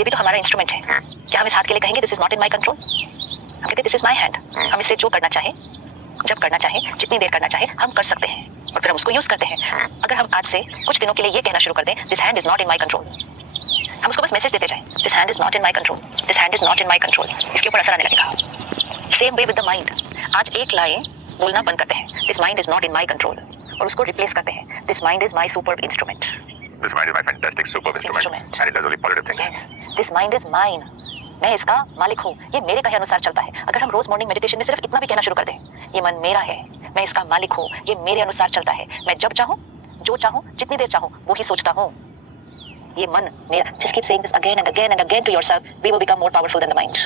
ये भी तो हमारा इंस्ट्रूमेंट है। क्या हम इस हाथ के लिए कहेंगे this is not in my control? हम कहते दिस इज माई हैंड। हम इससे जो करना चाहे, जब करना चाहे, जितनी देर करना चाहे हम कर सकते हैं और फिर हम उसको यूज करते हैं। अगर हम आज से कुछ दिनों के लिए ये कहना शुरू कर दें this hand is not in my control, हम उसको बस मैसेज देते जाएं this hand is not in my control, this hand is not in my control, इसके ऊपर असर आने लगेगा। Same way with the mind. आज एक लाइन बोलना बंद करते हैं this mind is not in my control और उसको रिप्लेस करते हैं this mind is my superb instrument. This mind is my fantastic superb instrument and it does only positive things. Yes, this mind is mine. मैं इसका मालिक हूँ, ये मेरे कहे अनुसार चलता है। अगर हम रोज मॉर्निंग मेडिटेशन में सिर्फ इतना भी कहना शुरू कर दें ये मन मेरा है, मैं इसका मालिक हूँ, ये मेरे अनुसार चलता है, मैं जब चाहूँ, जो चाहूँ, जितनी देर चाहूँ वो ही सोचता हूँ, ये मन मेरा। Just keep saying this again and again and again to yourself. We will become more powerful than the mind.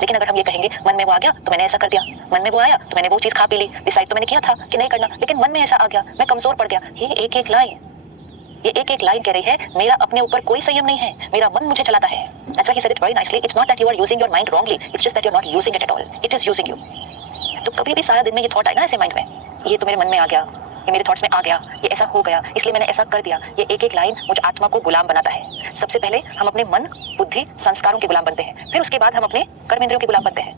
लेकिन अगर हम ये कहेंगे मन में वो आ गया तो मैंने ऐसा कर दिया, मन में वो आया तो मैंने वो चीज खा पी ली, डिसाइड तो मैंने किया था कि नहीं करना, लेकिन मन में ऐसा आ गया, मैं कमजोर पड़ गया। ये एक एक लाइन कह रही है मेरा अपने ऊपर कोई संयम नहीं है, मेरा मन मुझे चलाता है। That's why he said it very nicely. It's not that you are using your mind wrongly. It's just that you're not using it at all. It is using you. तो कभी भी सारा दिन में ये थॉट आएगा ना ऐसे माइंड में, ये तो मेरे मन में आ गया, ये मेरे थॉट्स में आ गया, ये ऐसा हो गया इसलिए मैंने ऐसा कर दिया। ये एक एक लाइन मुझ आत्मा को गुलाम बनाता है। सबसे पहले हम अपने मन, बुद्धि, संस्कारों के गुलाम बनते हैं, फिर उसके बाद हम अपने कर्मेंद्रियों के गुलाम बनते हैं।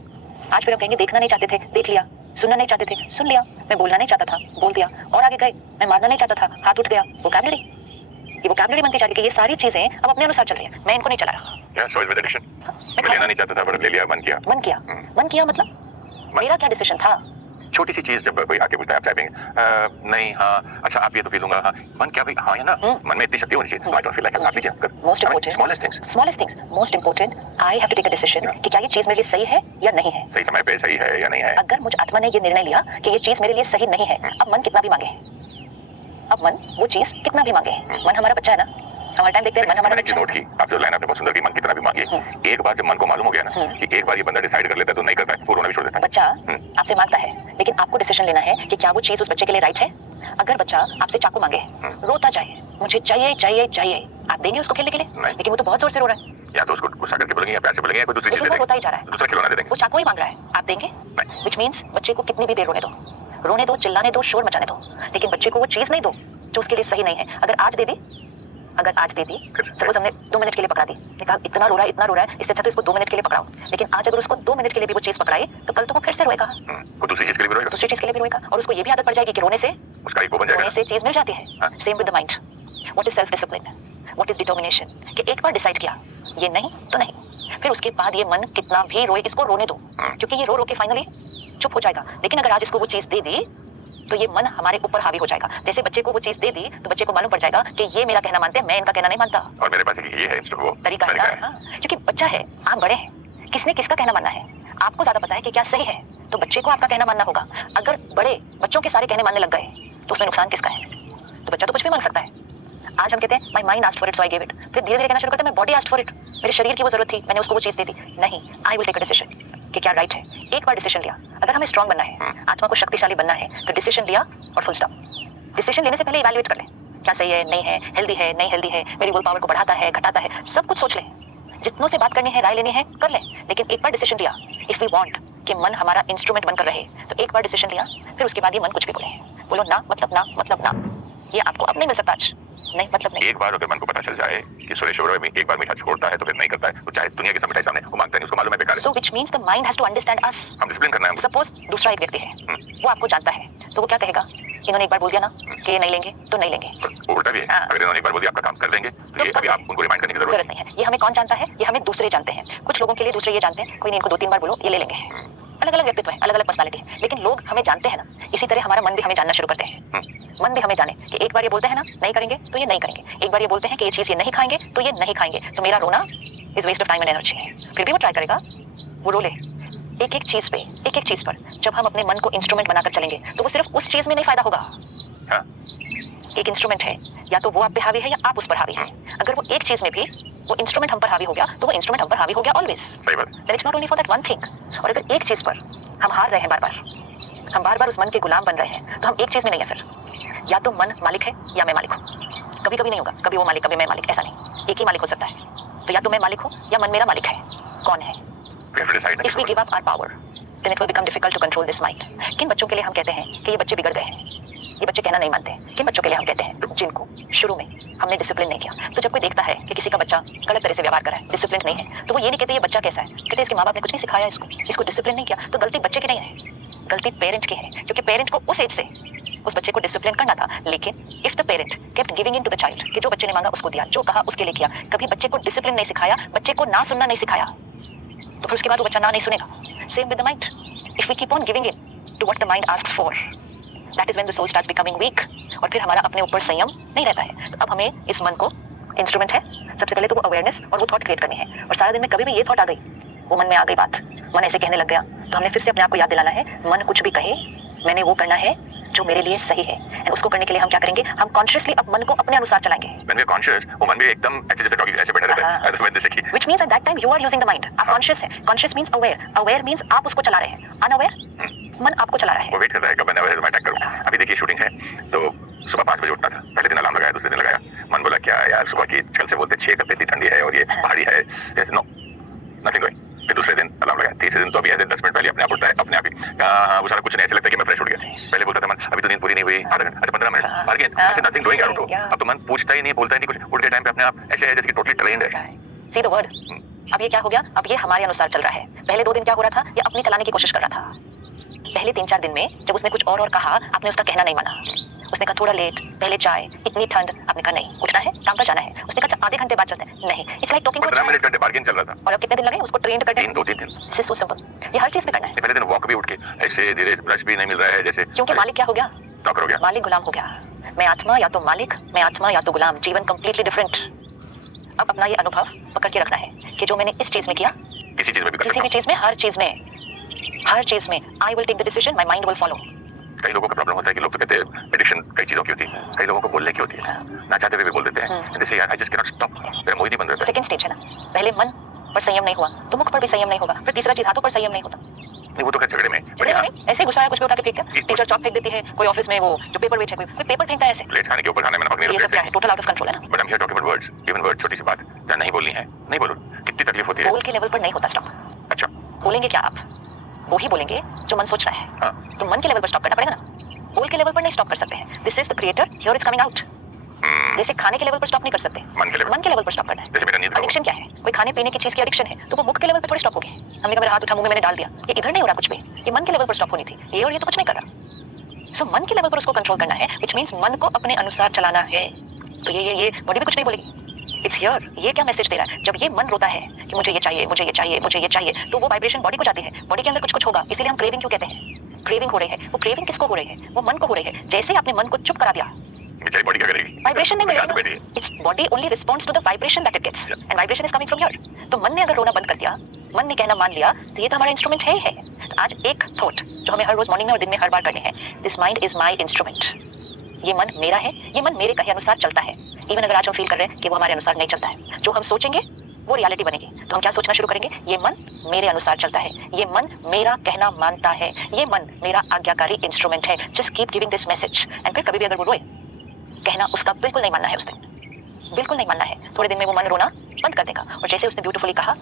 आज फिर हम कहेंगे देखना नहीं चाहते थे, देख लिया, सुनना नहीं चाहते थे, सुन लिया, मैं बोलना नहीं चाहता था, बोल दिया, और आगे गए, मैं मारना नहीं चाहता था, हाथ उठ गया। वोकैबुलरी, ये वोकैबुलरी बनती जा रही है कि ये सारी चीजें अब अपने अनुसार चल रही है, मैं इनको नहीं चला रहा। So is with addiction. मैं लेना नहीं चाहता था पर ले लिया, मन किया। मन किया मतलब मेरा क्या डिसीजन था? छोटी सी चीज जब कोई आके पूछता है आप टाइपिंग नहीं, हाँ अच्छा आप ये तो पी लूंगा, हाँ मन क्या भाई, हाँ या ना, मन में इतनी शक्ति होनी चाहिए। I don't feel like आप लीजिए। Most important, smallest things, most important, I have to take a decision कि क्या ये चीज मेरे लिए सही है या नहीं है, सही समय पे सही है या नहीं है। अगर मुझ आत्मा ने ये निर्णय लिया कि ये चीज मेरे लिए सही नहीं है, अब मन कितना भी मांगे, अब मन वो चीज कितना भी मांगे, मन हमारा बच्चा है ना, हमारा टाइम देखते हैं, मन हमारा बच्चा है। नोट की आप जो लाइन आपने बहुत सुंदर की, मन कितना भी मांगे, एक बार जब मन को मालूम हो गया ना कि एक बार ये बंदा डिसाइड कर लेता है तो नहीं करता है, वो रोना भी छोड़ देता है। बच्चा आपसे मांगता है लेकिन आपको डिसीजन लेना है कि क्या वो चीज उस बच्चे के लिए राइट है। अगर बच्चा आपसे चाकू मांगे, रोता जाए, मुझे चाहिए चाहिए चाहिए, आप देंगे उसको खेलने के लिए? लेकिन वो तो बहुत जोर से रो रहा है, या तो उसको गुस्सा करके बोलेंगे या प्यार से बोलेंगे या कोई दूसरी चीज दे देंगे, रोता ही जा रहा है, दूसरा खिलौना दे देंगे, वो चाकू ही मांग रहा है, आप देंगे? व्हिच मींस बच्चे को कितनी भी देर रोने दो, चिल्लाने दो, शोर मचाने दो, लेकिन बच्चे को वो चीज नहीं दो जो उसके लिए सही नहीं है। अगर आज दे दी, सपोज हमने 2 मिनट के लिए पकड़ा दी, कहा इतना रो रहा है, इससे अच्छा तो इसको 2 मिनट के लिए पकड़ाओ, लेकिन आज अगर उसको 2 मिनट के लिए भी वो चीज पकड़ाए तो कल तो वो फिर से रोएगा, वो दूसरी चीज के लिए भी रोएगा, और उसको ये भी आदत पड़ जाएगी कि रोने से उसका ईगो बन जाएगा, रोने से चीज मिल जाती है। Same with the mind, what is self discipline, what is determination, कि एक बार डिसाइड किया ये नहीं तो नहीं, फिर उसके बाद ये मन कितना भी रोए इसको रोने दो, क्योंकि ये रो के फाइनली चुप हो जाएगा। लेकिन अगर आज इसको वो चीज दे दी तो ये मन हमारे ऊपर हावी हो जाएगा। जैसे बच्चे को वो चीज दे दी तो बच्चे को मालूम पड़ जाएगा कि ये मेरा कहना मानते हैं, मैं इनका कहना नहीं मानता, और मेरे पास ये है वो तरीका है। हाँ, क्योंकि बच्चा है, आप बड़े हैं, किसने किसका कहना मानना है, आपको ज्यादा पता है कि क्या सही है, तो बच्चे को आपका कहना मानना होगा। अगर बड़े बच्चों के सारे कहने मानने लग गए तो उसमें नुकसान किसका है? तो बच्चा तो कुछ भी मांग सकता है। आज हम कहते हैं my mind asked for it so I give it, फिर धीरे धीरे कहना शुरू करते हैं my body asked for it, मेरे शरीर की वो जरूरत थी, मैंने उसको वो चीज दे दी। नहीं, I will take a decision कि क्या राइट है। एक बार डिसीजन लिया, अगर हमें स्ट्रांग बनना है, आत्मा को शक्तिशाली बनना है, तो डिसीजन लिया और फुल स्टॉप। डिसीजन लेने से पहले इवैल्यूएट कर लें क्या सही है, नहीं है, हेल्दी है, नहीं हेल्दी है, मेरी विल पावर को बढ़ाता है, घटाता है, सब कुछ सोच लें। जितनों से बात करनी है, राय लेनी है, कर लें, लेकिन एक बार डिसीजन लिया, इफ वी वांट कि मन हमारा इंस्ट्रूमेंट बनकर रहे, तो एक बार डिसीजन लिया, फिर उसके बाद ये मन कुछ भी बोलो ना मतलब ना मतलब ना, ये आपको अब नहीं मिल सकता आज, नहीं मतलब नहीं। एक बार अगर मन को पता चल जाए कि सुरेश ओबेरॉय में एक बार मीठा छोड़ता है तो फिर नहीं करता है, तो चाहे दुनिया की सब मिठाई सामने वो मांगता नहीं, उसको मालूम है बेकार है। So which means the mind has to understand us. हम डिसिप्लिन करना है। सपोज दूसरा एक व्यक्ति है, वो आपको जानता है, तो वो क्या कहेगा, इन्होंने एक बार बोल दिया ना कि ये नहीं लेंगे तो नहीं लेंगे। उल्टा भी है, अगर इन्होंने एक बार बोल दिया आपका काम कर देंगे तो ये अभी आप उनको रिमाइंड करने की जरूरत नहीं है। ये हमें कौन जानता है? ये हमें दूसरे जानते हैं। कुछ लोगों के लिए दूसरे ये जानते हैं, कोई नहीं, इनको 2-3 बार बोलो ये ले लेंगे। अलग अलग व्यक्तित्व है, अलग अलग पर्सनालिटी है, लेकिन लोग हमें जानते हैं ना। इसी तरह हमारा मन भी हमें जानना शुरू करते हैं। मन भी हमें जाने कि एक बार ये बोलते हैं ना नहीं करेंगे तो ये नहीं करेंगे, एक बार ये बोलते हैं कि ये चीज ये नहीं खाएंगे तो ये नहीं खाएंगे, तो मेरा रोना is waste of time and energy. फिर भी वो ट्राई करेगा, वो रो ले। एक एक चीज पे, एक एक चीज पर जब हम अपने मन को इंस्ट्रूमेंट बनाकर चलेंगे तो वो सिर्फ उस चीज में नहीं फायदा होगा। एक इंस्ट्रूमेंट है, या तो वो आप पे हावी है या आप उस पर हावी हैं। अगर वो एक चीज में भी वो इंस्ट्रूमेंट हम पर हावी हो गया तो वो इंस्ट्रूमेंट हम पर हावी हो गया ऑलवेज। सही बात। There is not only for that one thing. और अगर एक चीज पर हम हार रहे हैं बार बार, हम बार बार उस मन के गुलाम बन रहे हैं, तो हम एक चीज में नहीं है फिर। या तो मन मालिक है या मैं मालिक हूँ। कभी कभी नहीं होगा, कभी वो मालिक कभी मैं मालिक, ऐसा नहीं, एक ही मालिक हो सकता है। तो या तो मैं मालिक हूँ या मन मेरा मालिक है। कौन है? If we give up our power, then it will become difficult to control this mind. किन बच्चों के लिए हम कहते हैं कि ये बच्चे बिगड़ गए हैं? ये बच्चे कहना नहीं मानते। किन बच्चों के लिए हम कहते हैं? जिनको शुरू में हमने डिसिप्लिन नहीं किया। तो जब कोई देखता है कि किसी का बच्चा गलत तरह से व्यवहार कर रहा है, डिसिप्लिन नहीं है, तो वो ये नहीं कहते ये बच्चा कैसा है, कहते इसके माँ बाप ने कुछ नहीं सिखाया इसको डिसिप्लिन नहीं किया। तो गलती बच्चे की नहीं है, गलती पेरेंट की है, क्योंकि पेरेंट को उस एज से उस बच्चे को डिसिप्लिन करना था। लेकिन if the parent kept giving in to the child, कि जो बच्चे ने मांगा उसको दिया, जो कहा उसके लिए किया, कभी बच्चे को डिसिप्लिन नहीं सिखाया, बच्चे को ना सुनना नहीं सिखाया, तो फिर उसके बाद वो बच्चा ना नहीं सुनेगा। Same with the mind, if we keep on giving in to what the mind asks for, that is when the soul starts becoming weak, और फिर हमारा अपने ऊपर संयम नहीं रहता है। तो अब हमें इस मन को, इंस्ट्रूमेंट है सबसे पहले तो वो अवेयरनेस और वो थॉट क्रिएट करनी है। और सारा दिन में कभी भी ये थॉट आ गई, वो मन में आ गई बात, मन ऐसे कहने लग गया, तो हमने फिर से अपने आप को याद दिलाना है, मन कुछ भी कहे मैंने वो करना है जो मेरे लिए सही है। एंड उसको करने के लिए हम क्या करेंगे? हम कॉन्शियसली अब मन को अपने अनुसार चलाएंगे। When we are conscious, वो मन भी एकदम ऐसे जैसे डॉगी ऐसे बैठा रहता है, तो जैसे कि Which means at that time you are using the mind. आप कॉन्शियस है, conscious means aware, aware means आप उसको चला रहे हैं, अनअवेयर मन आपको चला रहा है। वो वेट कर रहा है कब मैं अटैक करूं। अभी देखिए शूटिंग है तो सुबह 5 बजे उठना था, पहले दिन अलार्म लगाया, दूसरे दिन लगाया, मन बोला क्या यार सुबह की कल से बोलते 6 करते, इतनी ठंडी है और ये पहाड़ी है, नो नथिंग गोइंग। फिर दूसरे दिन अलार्म लगाया, तीसरे दिन तो अभी ऐसे 10 मिनट पहले अपने आप उठता है, अपने आप ही हाँ वो सारा कुछ नहीं, ऐसे लगता है कि मैं फ्रेश उठ गया। पहले बोलता था मन अभी तो नींद पूरी नहीं हुई, आधा घंटा, अच्छा 15 मिनट, अगेन ऐसे nothing doing, I don't know. अब तो मन पूछता ही नहीं, बोलता ही नहीं कुछ, उठ के टाइम पे अपने आप ऐसे है जैसे कि टोटली ट्रेन्ड है। See the word. अब ये क्या हो गया? अब ये हमारे अनुसार चल रहा है। पहले 2 दिन क्या हो रहा था? ये अपनी चलाने की कोशिश कर रहा था। पहले 3-4 दिन में जब उसने कुछ और कहा, आपने उसका कहना नहीं माना। उसने कहा थोड़ा लेट, पहले चाय, इतनी ठंड, आपने कहा नहीं उठना है, काम पर जाना है। उसने कहा आधे घंटे बाद चलते हैं, नहीं, इट्स लाइक टॉकिंग। 15 मिनट घंटे बार्गेन चल रहा था। और अब कितने दिन लगे उसको ट्रेन करने? 2-3 दिन। This is so simple. ये हर चीज में करना है। पहले दिन वॉक भी उठ के ऐसे धीरे, ब्रश भी नहीं मिल रहा है जैसे, क्योंकि मालिक क्या हो गया? टॉकर हो गया, मालिक गुलाम हो गया। मैं आत्मा या तो मालिक, मैं आत्मा या तो गुलाम, जीवन कंप्लीटली डिफरेंट। अब अपना ये अनुभव पकड़ के रखना है कि जो मैंने इस चीज में किया, किसी चीज में भी कर किसी सकता भी चीज में, हर चीज में I will take the decision, my mind will follow. हूं। कई लोगों का प्रॉब्लम होता है कि लोग तो कहते हैं एडिक्शन कई चीजों की होती है, कई लोगों को बोलने की होती है, ना चाहते हुए भी बोल देते हैं, जैसे यार I just can not stop, मेरा मुंह ही नहीं बंद रहता है। सेकंड स्टेज है ना, पहले मन पर संयम नहीं हुआ तो मुख पर भी संयम नहीं होगा, फिर तीसरा चीज हाथों पर संयम नहीं होता। नहीं वो तो खैर झगड़े में, झगड़े में ऐसे गुस्सा है, कुछ भी उठा के फेंक दिया, टीचर चॉक फेंक देती है, कोई ऑफिस में वो जो पेपर वेट है, कोई पेपर फेंकता है ऐसे, प्लेट खाने के ऊपर खाने में नमक नहीं ये सब क्या रखते। है? टोटल आउट ऑफ कंट्रोल है ना। But I am here talking about words, even word, छोटी सी बात जहाँ नहीं बोलनी है नहीं बोलो, कितनी तकलीफ होती है। बोल के लेवल पर नहीं होता स्टॉप। अच्छा बोलेंगे क्या आप? वो ही बोलेंगे जो मन सोच रहा है। हाँ। तो मन के लेवल पर स्टॉप करना पड़ेगा ना, बोल के लेवल पर नहीं स्टॉप कर सकते हैं। This is the creator, here it's coming out. जैसे खाने के लेवल पर स्टॉप नहीं कर सकते, मन के लेवल पर स्टॉप करना है। जैसे मेरा नींद का एडिक्शन क्या है? कोई खाने पीने की चीज की एडिक्शन है तो वो मुख के लेवल पर थोड़ी स्टॉप होगी। हमने कहा मेरा हाथ उठा मुंह में मैंने डाल दिया, ये इधर नहीं हो रहा कुछ भी, ये मन के लेवल पर स्टॉप होनी थी, ये और ये तो कुछ नहीं कर रहा। सो मन के लेवल पर उसको कंट्रोल करना है, व्हिच मींस मन को अपने अनुसार चलाना है। तो ये बॉडी भी कुछ नहीं बोलेगी, इट्स हियर। ये क्या मैसेज दे रहा है? जब ये मन रोता है कि मुझे ये चाहिए, मुझे ये चाहिए, मुझे ये चाहिए, तो वो वाइब्रेशन बॉडी को जाती है, बॉडी के अंदर कुछ होगा। इसीलिए हम क्रेविंग क्यों कहते हैं? क्रेविंग हो रही है। वो क्रेविंग किसको हो रही है? वो मन को हो रही है। जैसे ही आपने मन को चुप करा दिया, बेचारी बॉडी क्या करेगी? वाइब्रेशन नहीं शांत बैठी मिलेगी। है। It's body only responds to the vibration that it gets, and vibration is coming from here. तो मन ने अगर रोना बंद कर दिया, मन ने कहना मान लिया, तो ये तो हमारा इंस्ट्रूमेंट है ही है। तो आज एक थॉट जो हमें हर रोज मॉर्निंग में और दिन में हर बार करने हैं, this mind is my instrument. ये मन मेरा है, ये मन मेरे कहे अनुसार चलता है। इवन अगर आज हम फील कर रहे हैं कि वो हमारे अनुसार नहीं चलता है, जो हम सोचेंगे वो रियलिटी बनेगी। तो हम क्या सोचना शुरू करेंगे? ये मन मेरे अनुसार चलता है, ये मन मेरा कहना मानता है, ये मन मेरा आज्ञाकारी इंस्ट्रूमेंट है। Just keep giving this message. And फिर कभी भी अगर वो रोए, कहना उसका बिल्कुल नहीं मानना है, उस दिन बिल्कुल नहीं मानना है। थोड़े दिन में वो मन रोना बंद कर देगा। और जैसे उसने ब्यूटीफुली कहा,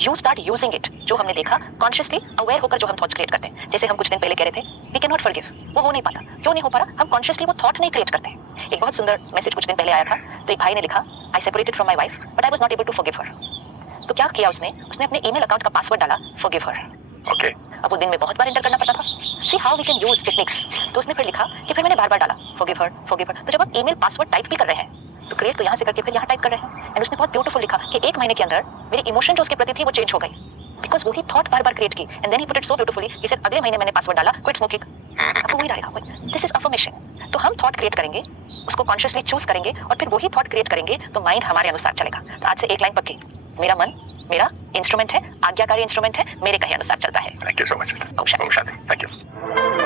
यू स्टार्ट यूजिंग इट। जो हमने देखा कॉन्शियसली अवेयर होकर जो हम थॉट्स क्रिएट करते हैं, जैसे हम कुछ दिन पहले कह रहे थे वी कैन नॉट फॉरगिव, वो हो नहीं पाता। क्यों नहीं हो पा रहा? हम कॉन्शियसली वो थॉट नहीं क्रिएट करते। एक बहुत सुंदर मैसेज कुछ दिन पहले आया था, तो एक भाई ने लिखा, I separated from my wife but I was not able to forgive her. तो क्या किया उसने अपने ईमेल अकाउंट का पासवर्ड डाला, फॉरगिव हर। ओके। अब वो दिन में बहुत बार एंटर करना पड़ता था। See how we can use techniques. तो उसने फिर लिखा कि फिर मैंने बार-बार डाला फॉरगिव हर, फॉरगिव हर। तो जब आप ईमेल पासवर्ड टाइप भी कर रहे हैं, तो क्रिएट तो यहाँ से करके फिर यहाँ टाइप कर रहे हैं। एंड उसने बहुत ब्यूटीफुल लिखा कि 1 महीने के अंदर मेरी इमोशन जो उसके प्रति थी वो चेंज हो गई, बिकॉज वही थॉट बार-बार क्रिएट की। And then he put it so beautifully, he said अगले महीने मैंने पासवर्ड डाला क्विट स्मोकिंग। अब वही रहेगा। This is affirmation. तो हम थॉट क्रिएट करेंगे, उसको कॉन्शियसली चूज करेंगे और फिर वही थॉट क्रिएट करेंगे, तो माइंड हमारे अनुसार चलेगा। तो आज से एक लाइन पक्की, मेरा मन मेरा इंस्ट्रूमेंट है, आज्ञाकारी इंस्ट्रूमेंट है, मेरे कहे अनुसार चलता है। Thank you so much. ओम शांति। Thank you.